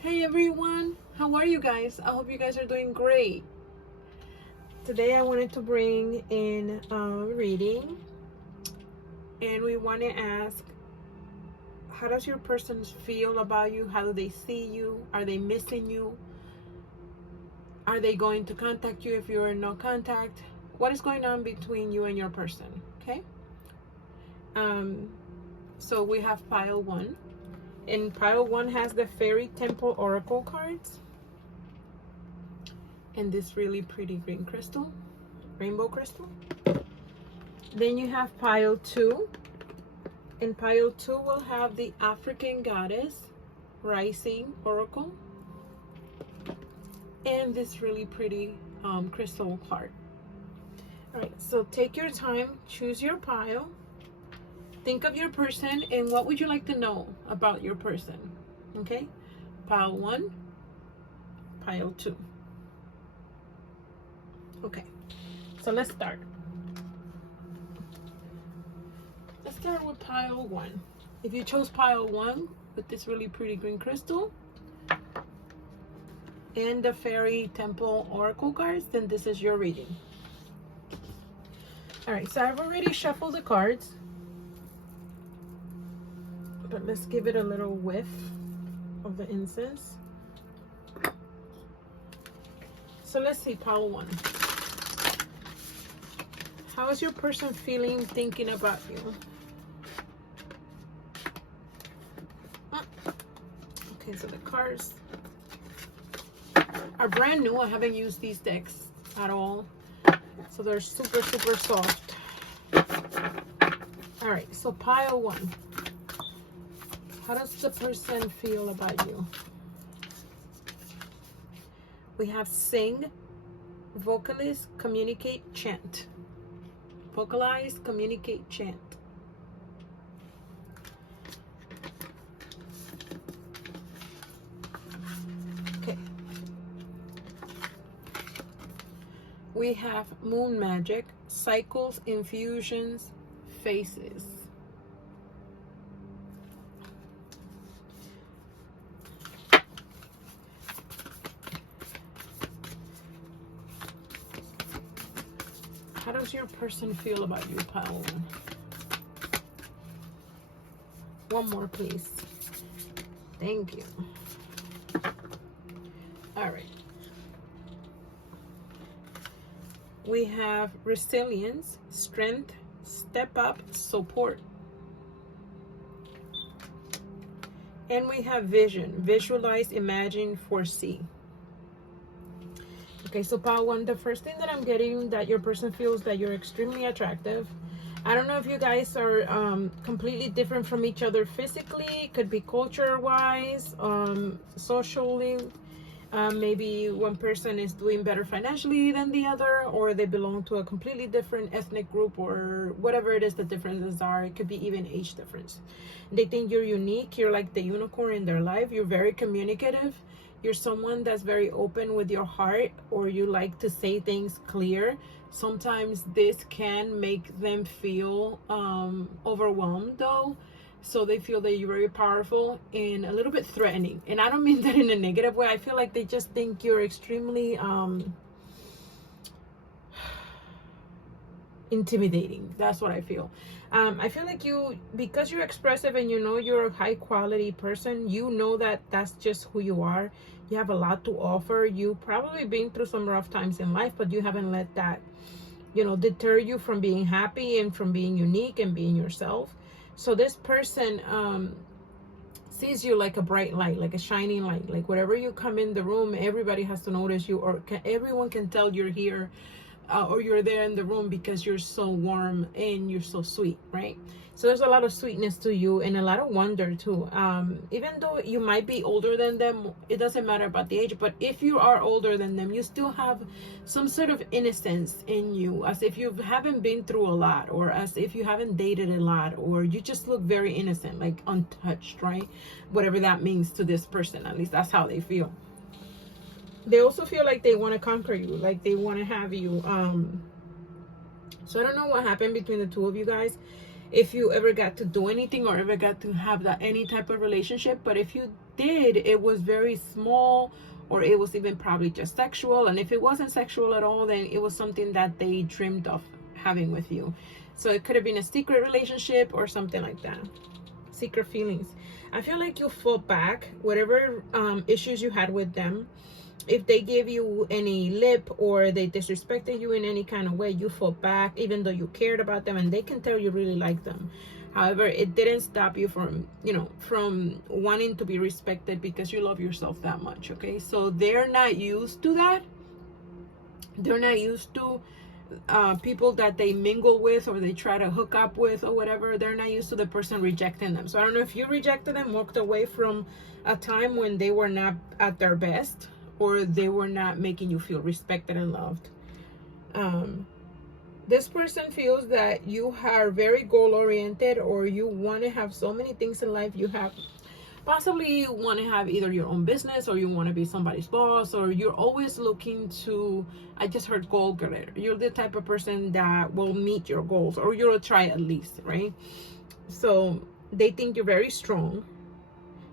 Hey everyone, how are you guys? I hope you guys are doing great. Today I wanted to bring in a reading, and we want to ask, how does your person feel about you? How do they see you? Are they missing you? Are they going to contact you if you're in no contact? What is going on between you and your person? Okay. So we have pile one, and pile one has the Fairy Temple Oracle cards and this really pretty green crystal, rainbow crystal. Then you have pile two, and pile two will have the African Goddess Rising Oracle and this really pretty crystal card. All right, so take your time, choose your pile, think of your person, and what would you like to know about your person? Okay, pile one, pile two. Okay, so let's start. Let's start with pile one. If you chose pile one with this really pretty green crystal and the Fairy Temple Oracle cards, then this is your reading. All right, so I've already shuffled the cards, but let's give it a little whiff of the incense. So let's see, pile one. How is your person feeling, thinking about you? Okay, so the cards are brand new. I haven't used these decks at all, so they're super soft. All right, so pile one. How does the person feel about you? We have sing, vocalize, communicate, chant. Vocalize, communicate, chant. Okay. We have moon magic, cycles, infusions, faces. How does your person feel about you, pile one? One more, please. Thank you. All right. We have resilience, strength, step up, support. And we have vision, visualize, imagine, foresee. Okay, so pile one, the first thing that I'm getting, that your person feels that you're extremely attractive. I don't know if you guys are completely different from each other physically, could be culture-wise, socially. Maybe one person is doing better financially than the other, or they belong to a completely different ethnic group, or whatever it is the differences are. It could be even age difference. They think you're unique. You're like the unicorn in their life. You're very communicative. You're someone that's very open with your heart, or you like to say things clear. Sometimes this can make them feel overwhelmed though. So they feel that you're very powerful and a little bit threatening. And I don't mean that in a negative way. I feel like they just think you're extremely intimidating. That's what I feel. I feel like you, because you're expressive and you know you're a high quality person, you know that that's just who you are. You have a lot to offer. You've probably been through some rough times in life, but you haven't let that, you know, deter you from being happy and from being unique and being yourself. So this person sees you like a bright light, like a shining light. Like wherever you come in the room, everybody has to notice you, or everyone can tell you're here. Or you're there in the room because you're so warm and you're so sweet, right? So there's a lot of sweetness to you and a lot of wonder too. Even though you might be older than them, it doesn't matter about the age, but if you are older than them, you still have some sort of innocence in you, as if you haven't been through a lot, or as if you haven't dated a lot, or you just look very innocent, like untouched, right? Whatever that means to this person, at least that's how they feel. They also feel like they want to conquer you, like they want to have you. So I don't know what happened between the two of you guys. if you ever got to do anything or ever got to have that any type of relationship. But if you did, it was very small, or it was even probably just sexual. And if it wasn't sexual at all, then it was something that they dreamed of having with you. So it could have been a secret relationship or something like that. Secret feelings. I feel like you fought back whatever issues you had with them. If they gave you any lip or they disrespected you in any kind of way, you fought back, even though you cared about them, and they can tell you really like them. However, it didn't stop you from, from wanting to be respected, because you love yourself that much. Okay, so they're not used to that. They're not used to people that they mingle with or they try to hook up with or whatever. They're not used to the person rejecting them. So I don't know if you rejected them, walked away from a time when they were not at their best, or they were not making you feel respected and loved. This person feels that you are very goal oriented, or you want to have so many things in life. You have possibly want to have either your own business, or you want to be somebody's boss, or you're always looking to, I just heard goal getter. You're the type of person that will meet your goals, or you'll try at least, right? So they think you're very strong,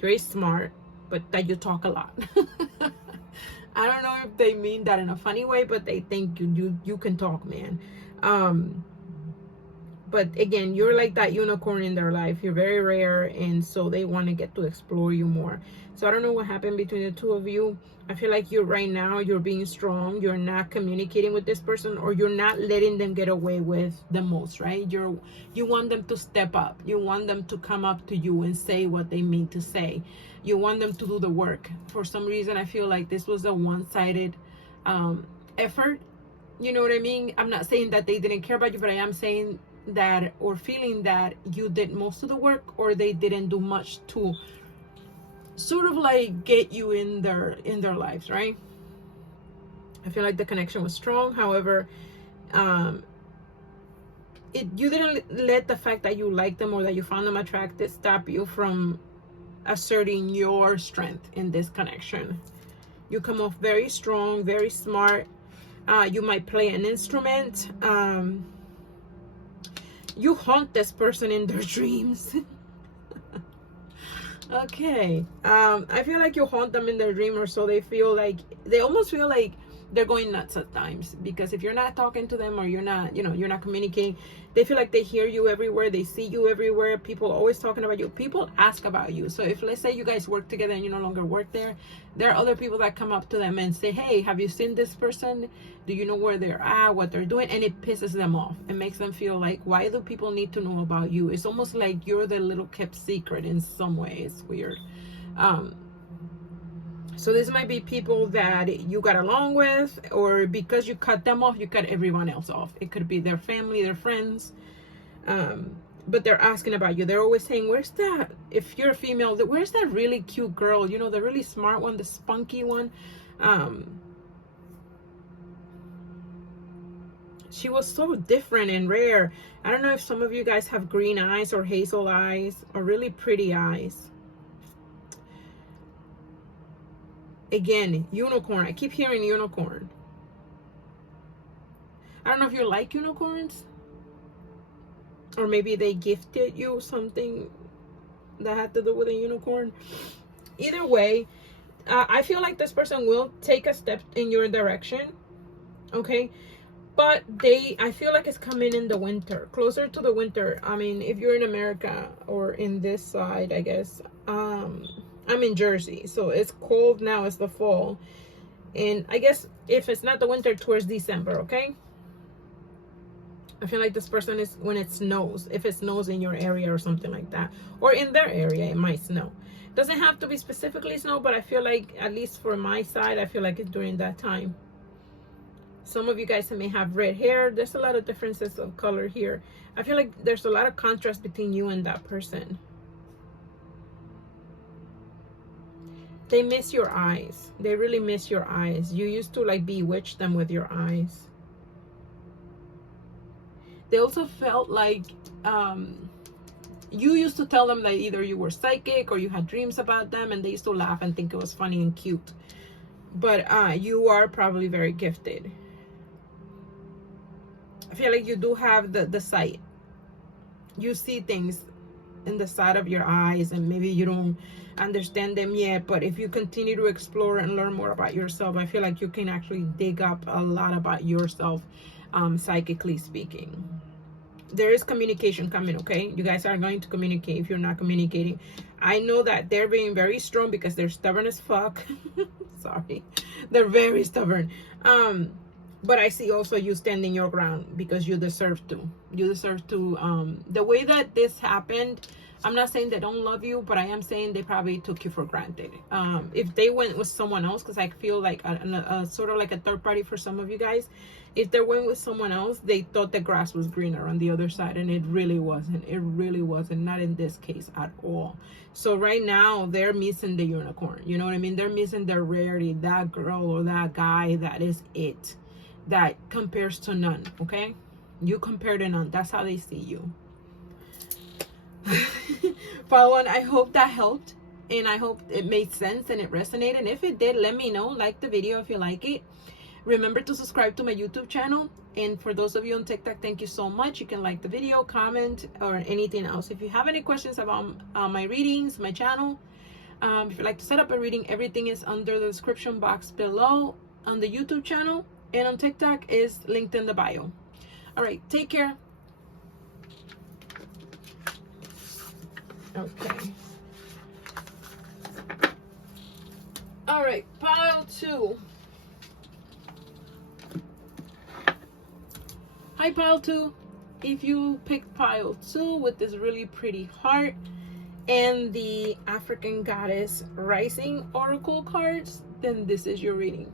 very smart, but that you talk a lot. I don't know if they mean that in a funny way, but they think you can talk, man. But again, you're like that unicorn in their life. You're very rare, and so they want to get to explore you more. So I don't know what happened between the two of you. I feel like right now you're being strong. You're not communicating with this person, or you're not letting them get away with the most, right? You want them to step up. You want them to come up to you and say what they mean to say. You want them to do the work. For some reason, I feel like this was a one-sided effort. You know what I mean? I'm not saying that they didn't care about you, but I am saying that, or feeling that you did most of the work, or they didn't do much to sort of like get you in their lives, right? I feel like the connection was strong. However, you didn't let the fact that you liked them or that you found them attractive stop you from asserting your strength in this connection. You come off very strong, very smart. You might play an instrument. You haunt this person in their dreams. Okay. I feel like you haunt them in their dream, or so they feel like. They almost feel like they're going nuts at times, because if you're not talking to them, or you're not, you're not communicating, they feel like they hear you everywhere, they see you everywhere. People always talking about you. People ask about you. So if, let's say, you guys work together and you no longer work there are other people that come up to them and say, hey, have you seen this person? Do you know where they're at, what they're doing? And it pisses them off. It makes them feel like, why do people need to know about you? It's almost like you're the little kept secret in some way. It's weird. So this might be people that you got along with, or because you cut them off, you cut everyone else off. It could be their family, their friends. But they're asking about you. They're always saying, where's that, if you're a female, where's that really cute girl? The really smart one, the spunky one. She was so different and rare. I don't know if some of you guys have green eyes or hazel eyes or really pretty eyes. Again, unicorn. I keep hearing unicorn. I don't know if you like unicorns, or maybe they gifted you something that had to do with a unicorn. Either way, I feel like this person will take a step in your direction. Okay, but I feel like it's coming in the winter, closer to the winter. I mean, if you're in America or in this side, I guess. I'm in Jersey, so it's cold now. It's the fall, and I guess if it's not the winter, towards December. Okay, I feel like this person is when it snows. If it snows in your area or something like that, or in their area, it might snow. Doesn't have to be specifically snow, but I feel like, at least for my side, I feel like it's during that time. Some of you guys may have red hair. There's a lot of differences of color here. I feel like there's a lot of contrast between you and that person. They miss your eyes. They really miss your eyes. You used to like bewitch them with your eyes. They also felt like you used to tell them that either you were psychic or you had dreams about them, and they used to laugh and think it was funny and cute. But you are probably very gifted. I feel like you do have the sight. you see things in the side of your eyes, and maybe you don't understand them yet, but if you continue to explore and learn more about yourself, I feel like you can actually dig up a lot about yourself, psychically speaking. There is communication coming, okay? You guys are going to communicate. If you're not communicating, I know that they're being very strong because they're stubborn as fuck. Sorry, they're very stubborn. But I see also you standing your ground because you deserve to. You deserve to. The way that this happened, I'm not saying they don't love you, but I am saying they probably took you for granted. If they went with someone else, because I feel like a sort of like a third party for some of you guys, if they went with someone else, they thought the grass was greener on the other side, and it really wasn't. It really wasn't. Not in this case at all. So right now, they're missing the unicorn. You know what I mean? They're missing the rarity, that girl or that guy that is it, that compares to none, okay? You compare to none. That's how they see you. Pile 1, I hope that helped, and I hope it made sense and it resonated. And if it did, let me know. Like the video if you like it. Remember to subscribe to my YouTube channel. And for those of you on TikTok, thank you so much. You can like the video, comment, or anything else. If you have any questions about my readings, my channel, if you'd like to set up a reading, everything is under the description box below on the YouTube channel. And on TikTok is linked in the bio. All right, take care. Okay. All right, pile 2. Hi, pile 2. If you picked pile 2 with this really pretty heart and the African Goddess Rising Oracle cards, then this is your reading.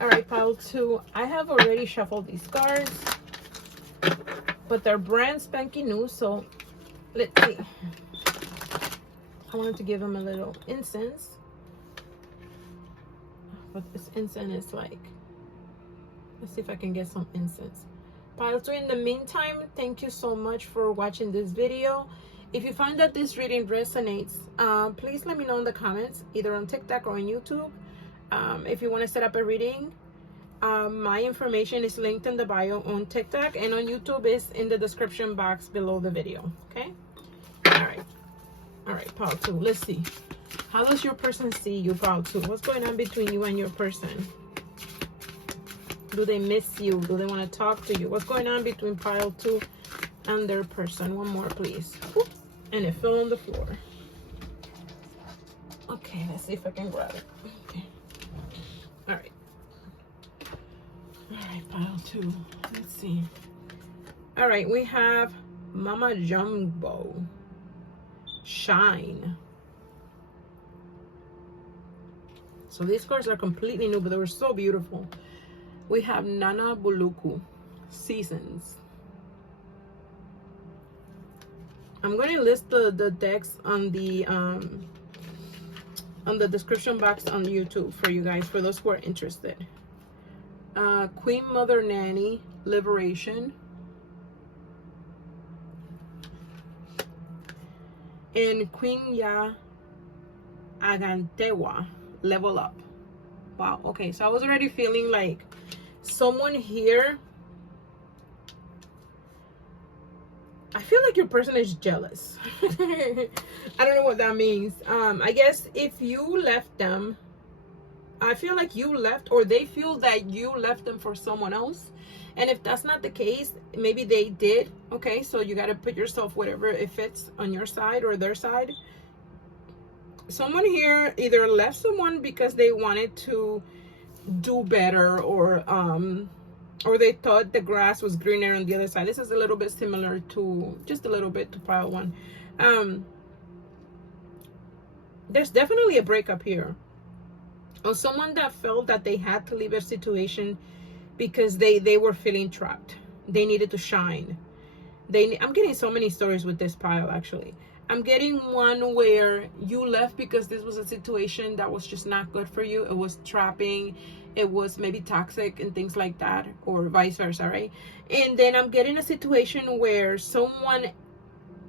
All right, pile 2. I have already shuffled these cards, but they're brand spanking new, so let's see. I wanted to give them a little incense, but this incense is like, let's see if I can get some incense. Pile 2, in the meantime, thank you so much for watching this video. If you find that this reading resonates, please let me know in the comments, either on TikTok or on YouTube. If you want to set up a reading, my information is linked in the bio on TikTok, and on YouTube is in the description box below the video. Okay. All right, pile 2, let's see, how does your person see you, pile 2? What's going on between you and your person? Do they miss you? Do they want to talk to you? What's going on between pile 2 and their person? One more, please. Whoop. And it fell on the floor. Okay, let's see if I can grab it. Okay. All right, pile 2. Let's see. All right, we have Mama Jumbo. Shine. So these cards are completely new, but they were so beautiful. We have Nana Buluku. Seasons. I'm going to list the decks on the description box on YouTube for you guys, for those who are interested. Queen Mother Nanny, Liberation. And Queen Ya Agantewa, Level Up. Wow, okay, so I was already feeling like someone here, I feel like your person is jealous. I don't know what that means. I guess if you left them, I feel like you left, or they feel that you left them for someone else. And if that's not the case, maybe they did. Okay, so you got to put yourself whatever it fits on your side or their side. Someone here either left someone because they wanted to do better, or they thought the grass was greener on the other side. This is a little bit similar to, just a little bit, to pile 1. There's definitely a breakup here, or someone that felt that they had to leave a situation because they were feeling trapped. They needed to shine. I'm getting so many stories with this pile, actually. I'm getting one where you left because this was a situation that was just not good for you. It was trapping. It was maybe toxic and things like that, or vice versa, right? And then I'm getting a situation where someone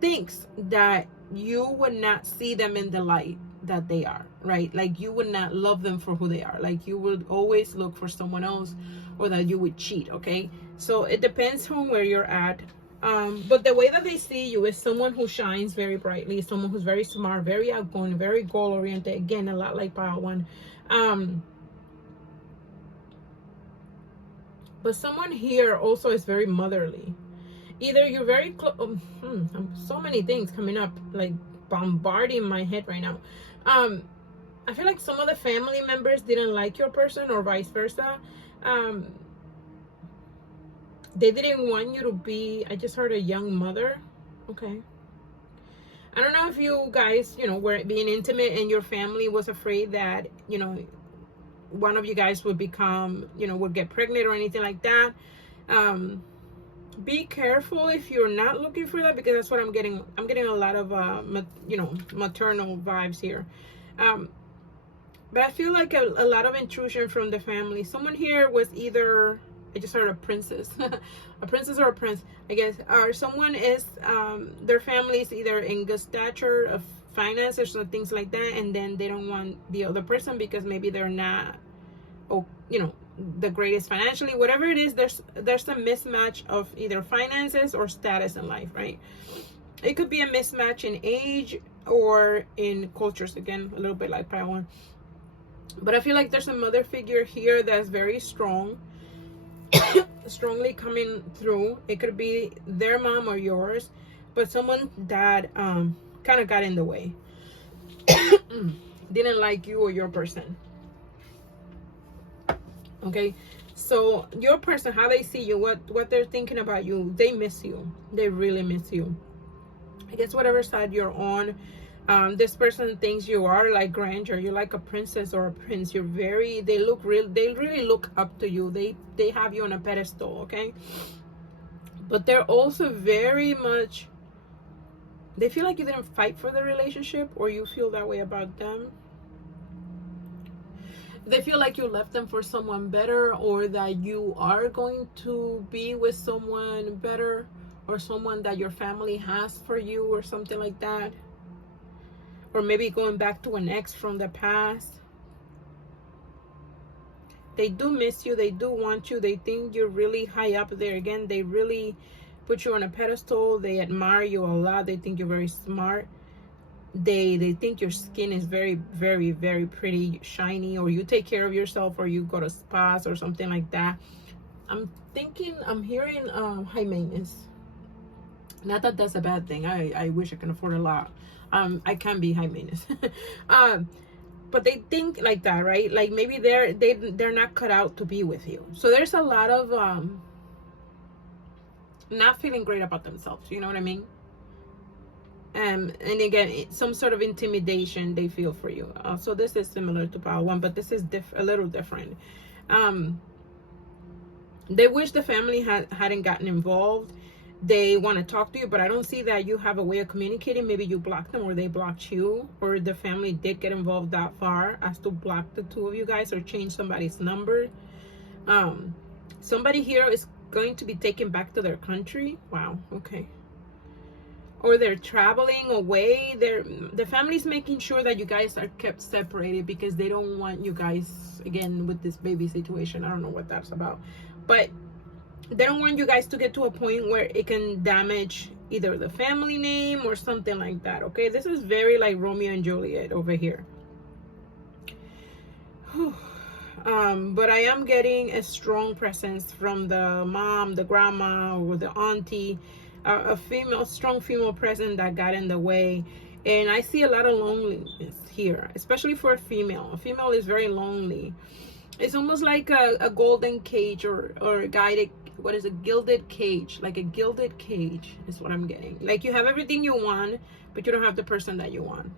thinks that you would not see them in the light that they are, right? Like you would not love them for who they are. Like you would always look for someone else, or that you would cheat, okay? So it depends on where you're at. But the way that they see you is someone who shines very brightly, someone who's very smart, very outgoing, very goal oriented. Again, a lot like Pile One. But someone here also is very motherly. Either you're very close. So many things coming up, like bombarding my head right now. I feel like some of the family members didn't like your person, or vice versa. They didn't want you to be, I just heard, a young mother. Okay. I don't know if you guys, were being intimate and your family was afraid that, one of you guys would become, would get pregnant or anything like that. Be careful if you're not looking for that, because that's what I'm getting. I'm getting a lot of, maternal vibes here. But I feel like a lot of intrusion from the family. Someone here was either, I just heard a princess, a princess or a prince, I guess, or someone is, their family is either in good stature of finances or things like that, and then they don't want the other person because maybe they're not, the greatest financially. Whatever it is, there's a mismatch of either finances or status in life, right? It could be a mismatch in age or in cultures, again, a little bit like Pile One. But I feel like there's a mother figure here that's very strong, strongly coming through. It could be their mom or yours, but someone that kind of got in the way, didn't like you or your person. Okay, so your person, how they see you, what they're thinking about you, they miss you. They really miss you. I guess whatever side you're on, this person thinks you are like grandeur. You're like a princess or a prince. You're very, they really look up to you. They have you on a pedestal, okay? But they're also very much, they feel like you didn't fight for the relationship, or you feel that way about them. They feel like you left them for someone better, or that you are going to be with someone better, or someone that your family has for you, or something like that. Or maybe going back to an ex from the past. They do miss you. They do want you. They think you're really high up there. Again, they really put you on a pedestal. They admire you a lot. They think you're very smart. They think your skin is very, very, very pretty, shiny, or you take care of yourself, or you go to spas or something like that. I'm hearing high maintenance. Not that that's a bad thing. I wish I can afford a lot. I can be high maintenance. But they think like that, right? Like maybe they're not cut out to be with you. So there's a lot of not feeling great about themselves. You know what I mean? And again, some sort of intimidation they feel for you. So this is similar to Pile One, but this is a little different. They wish the family hadn't gotten involved. They want to talk to you, but I don't see that you have a way of communicating. Maybe you blocked them, or they blocked you, or the family did get involved that far as to block the two of you guys, or change somebody's number. Somebody here is going to be taken back to their country. Wow, okay. Or they're traveling away. The family's making sure that you guys are kept separated, because they don't want you guys, again, with this baby situation. I don't know what that's about, but they don't want you guys to get to a point where it can damage either the family name or something like that. Okay, this is very like Romeo and Juliet over here. But I am getting a strong presence from the mom, the grandma, or the auntie, a strong female presence that got in the way. And I see a lot of loneliness here, especially for a female. A female is very lonely. It's almost like a golden cage, or a guided, what is a gilded cage? Like a gilded cage is what I'm getting. Like you have everything you want, but you don't have the person that you want.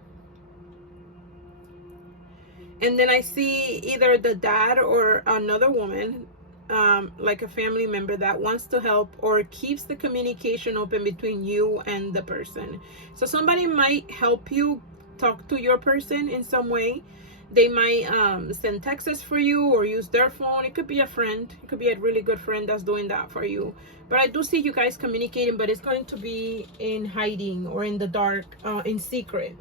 And then I see either the dad or another woman, like a family member that wants to help, or keeps the communication open between you and the person. So somebody might help you talk to your person in some way. They might send texts for you, or use their phone. It could be a friend. It could be a really good friend that's doing that for you. But I do see you guys communicating, but it's going to be in hiding, or in the dark, in secret.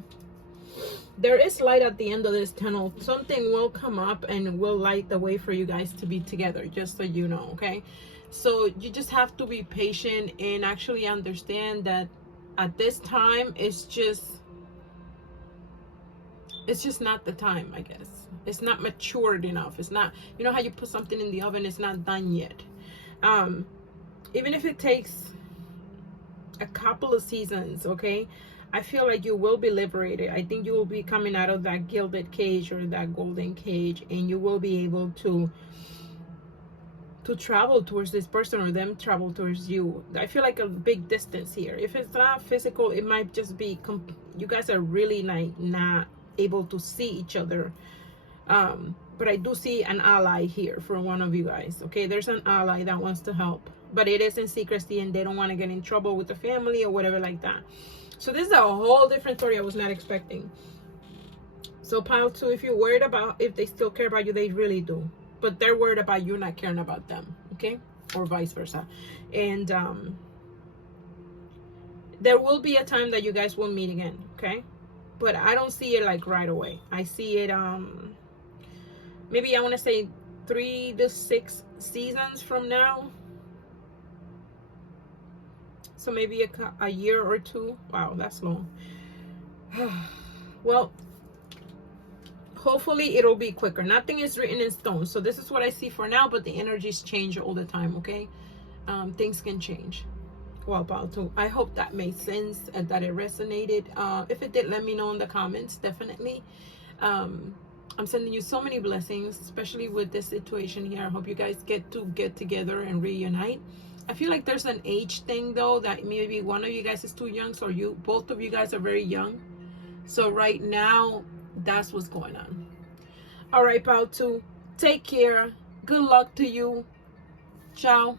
There is light at the end of this tunnel. Something will come up and will light the way for you guys to be together, just so you know, okay? So you just have to be patient and actually understand that at this time it's just not the time, I guess. It's not matured enough. It's not, you know how you put something in the oven, it's not done yet. Even if it takes a couple of seasons, okay, I feel like you will be liberated. I think you will be coming out of that gilded cage or that golden cage, and you will be able to travel towards this person, or them travel towards you. I feel like a big distance here. If it's not physical, it might just be you guys are really like not able to see each other. But I do see an ally here for one of you guys. Okay, there's an ally that wants to help, but it is in secrecy and they don't want to get in trouble with the family or whatever like that. So this is a whole different story I was not expecting. So pile 2, if you're worried about if they still care about you, they really do, but they're worried about you not caring about them. Okay, or vice versa. And there will be a time that you guys will meet again. Okay, but I don't see it like right away. I see it maybe I want to say 3 to 6 seasons from now. So maybe a year or 2. Wow, that's long. Well, hopefully it'll be quicker. Nothing is written in stone. So this is what I see for now, but the energies change all the time, okay? Things can change. Well, about to. I hope that made sense and that it resonated. If it did, let me know in the comments, definitely. I'm sending you so many blessings, especially with this situation here. I hope you guys get together and reunite. I feel like there's an age thing though, that maybe one of you guys is too young, so both of you guys are very young. So right now, that's what's going on. All right, pal 2, take care. Good luck to you. Ciao.